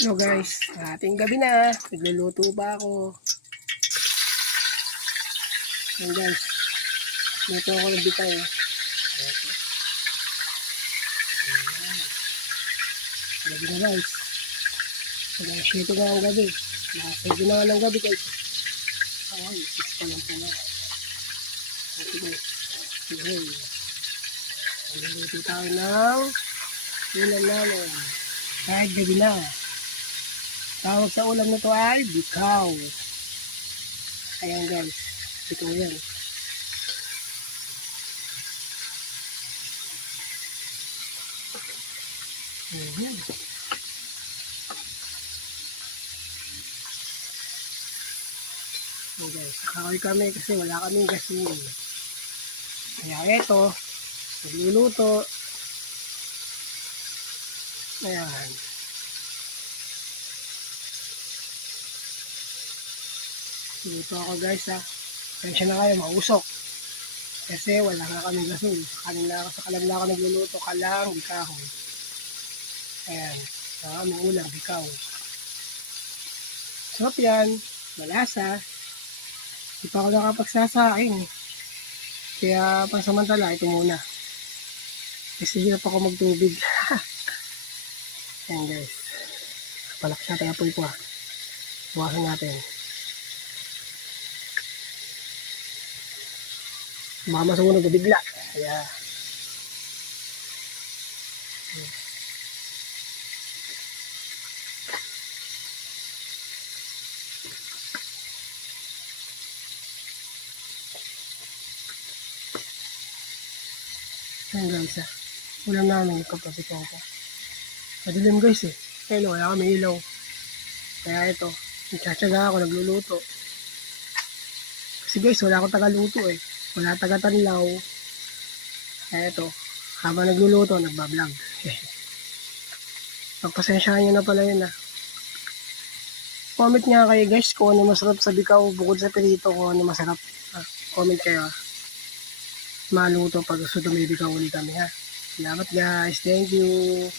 Hello guys, ating gabi na. Nagluluto pa ako. Ayan guys, luto ako ng bitaw. Gabi na guys. Nag-shito na ang gabi. Nakasagi na ng gabi guys. Ay, 6 pa lang pala. Okay guys. Sige. Nagluluto tayo ng ulam namin. Kahit gabi na. Tawag sa ulam na to ay bikaw. Ayan guys, bikaw yan. Ayan. Ayan guys, kakakoy kami kasi wala kaming gasin. Kaya eto, nagluluto. Ayan. Luto ako guys ha. Pensya na kayo, mausok. Kasi wala nga kami gasol. Sa kalam na ako nagluluto, kalang, bikahoy. Ayan. Ang ulam, bikaw. Sarap yan. Malasa. Di pa ako nakapagsasaing. Kaya pansamantala, ito muna. Kasi hirap ako magtubig. Ayan guys. Palakas natin apoy po ha. Bukasan natin. Mama sumunod na bigla. Kaya ayan guys ha. Ulam namin kapapitong ko. Madilim guys eh. Kaya wala kami ilaw. Kaya ito. Nagtsatsaga ako nagluluto. Kasi guys wala akong tagaluto eh. Wala taga-tanlaw. Kaya ito, habang nagluluto, nagbablog. Pagpasensyahan nyo na pala yun ha. Comment nga kayo guys kung ano masarap sa bikaw bukod sa pirito, kung ano masarap. Comment kayo ha. Maluto pag gusto tumibikaw ulit kami ha. Salamat guys. Thank you.